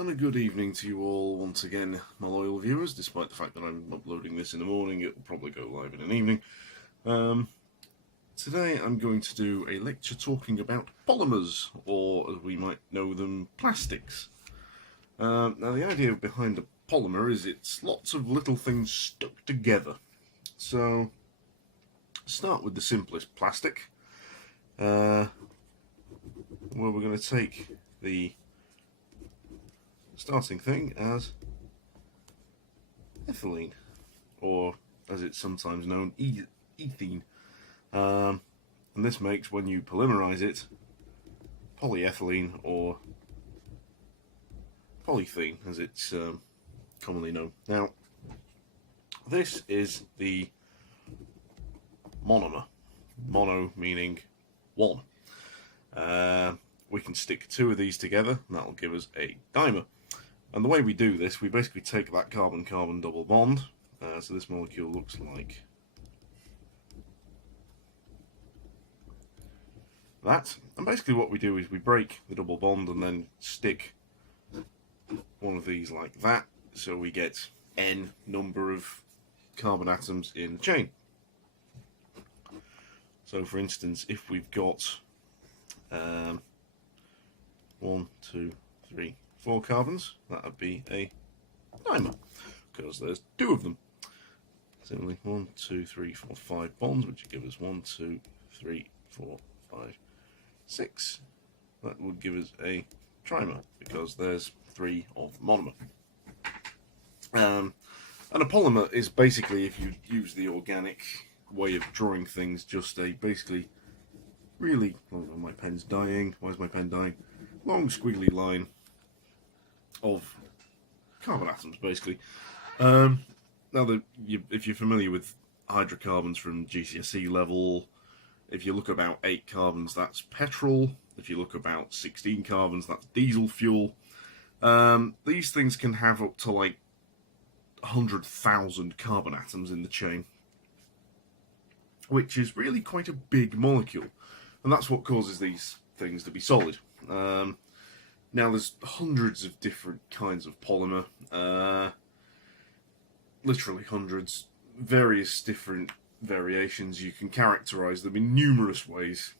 And a good evening to you all once again, my loyal viewers. Despite the fact that I'm uploading this in the morning, it will probably go live in an evening. Today I'm going to do a lecture talking about polymers, or as we might know them, plastics. Now the idea behind a polymer is it's lots of little things stuck together. So, start with the simplest plastic, where we're going to take the starting thing as ethylene, or as it's sometimes known, ethene. And this makes, when you polymerize it, polyethylene or polythene, as it's commonly known. Now, this is the monomer. Mono meaning one. We can stick two of these together, and that'll give us a dimer. And the way we do this, we basically take that carbon-carbon double bond. So this molecule looks like that. And basically what we do is we break the double bond and then stick one of these like that. So we get n number of carbon atoms in the chain. So for instance, if we've got 1, 2, 3, 4 carbons, that would be a dimer, because there's 2 of them. Similarly, 1, 2, 3, 4, 5 bonds, which would give us 1, 2, 3, 4, 5, 6. That would give us a trimer, because there's 3 of monomer. And a polymer is basically, if you use the organic way of drawing things, just a basically really, oh, my pen's dying. Why is my pen dying? Long squiggly line of carbon atoms, basically. Now, if you're familiar with hydrocarbons from GCSE level, if you look about 8 carbons, that's petrol. If you look about 16 carbons, that's diesel fuel. These things can have up to like 100,000 carbon atoms in the chain, which is really quite a big molecule, and that's what causes these things to be solid. Now, there's hundreds of different kinds of polymer, literally hundreds, various different variations. You can characterize them in numerous ways,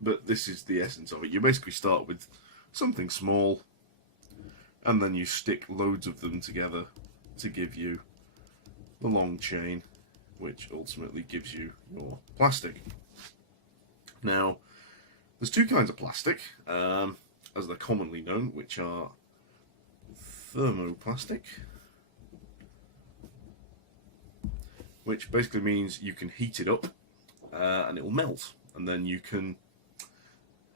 but this is the essence of it. You basically start with something small, and then you stick loads of them together to give you the long chain, which ultimately gives you your plastic. Now, there's 2 kinds of plastic, as they're commonly known, which are thermoplastic, which basically means you can heat it up and it will melt, and then you can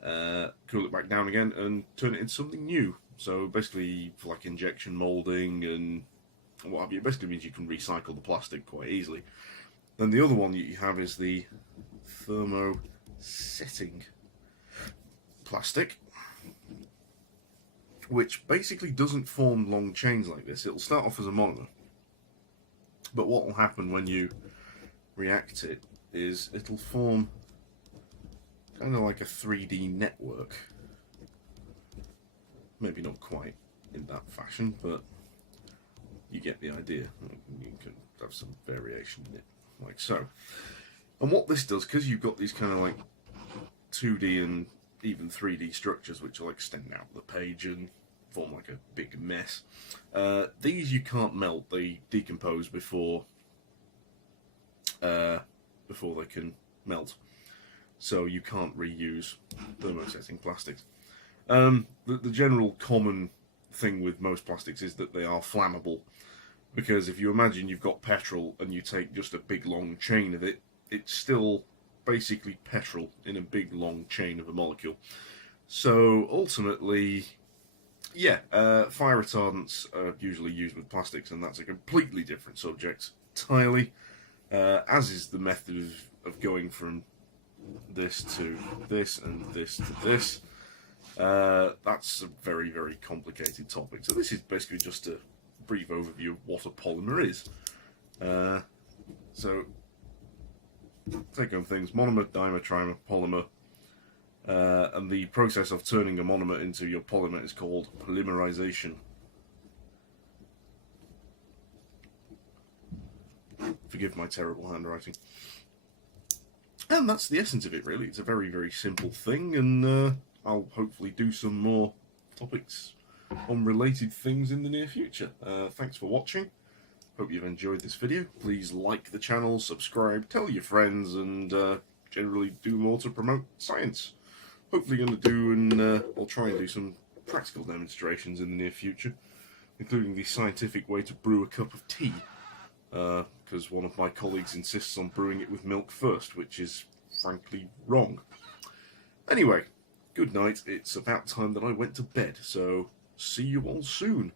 cool it back down again and turn it into something new. So basically, for like injection molding and what have you, it basically means you can recycle the plastic quite easily. Then the other one you have is the thermosetting plastic, which basically doesn't form long chains like this. It'll start off as a monomer, but what will happen when you react it is it'll form kind of like a 3D network. Maybe not quite in that fashion, but you get the idea. You can have some variation in it, like so. And what this does, because you've got these kind of like 2D and even 3D structures which will extend out the page and form like a big mess, these you can't melt. They decompose before they can melt, so you can't reuse thermosetting plastics. The general common thing with most plastics is that they are flammable, because if you imagine you've got petrol and you take just a big long chain of it, it's still basically petrol in a big long chain of a molecule. So ultimately, yeah, fire retardants are usually used with plastics, and that's a completely different subject entirely, as is the method of going from this to this and this to this. That's a very, very complicated topic. So this is basically just a brief overview of what a polymer is. So take home things: monomer, dimer, trimer, polymer. And the process of turning a monomer into your polymer is called polymerization. Forgive my terrible handwriting. And that's the essence of it, really. It's a very, very simple thing, and I'll hopefully do some more topics on related things in the near future. Thanks for watching. Hope you've enjoyed this video. Please like the channel, subscribe, tell your friends, and generally do more to promote science. Hopefully going to do, and I'll try and do some practical demonstrations in the near future, including the scientific way to brew a cup of tea. Because one of my colleagues insists on brewing it with milk first, which is frankly wrong. Anyway, good night. It's about time that I went to bed, so see you all soon.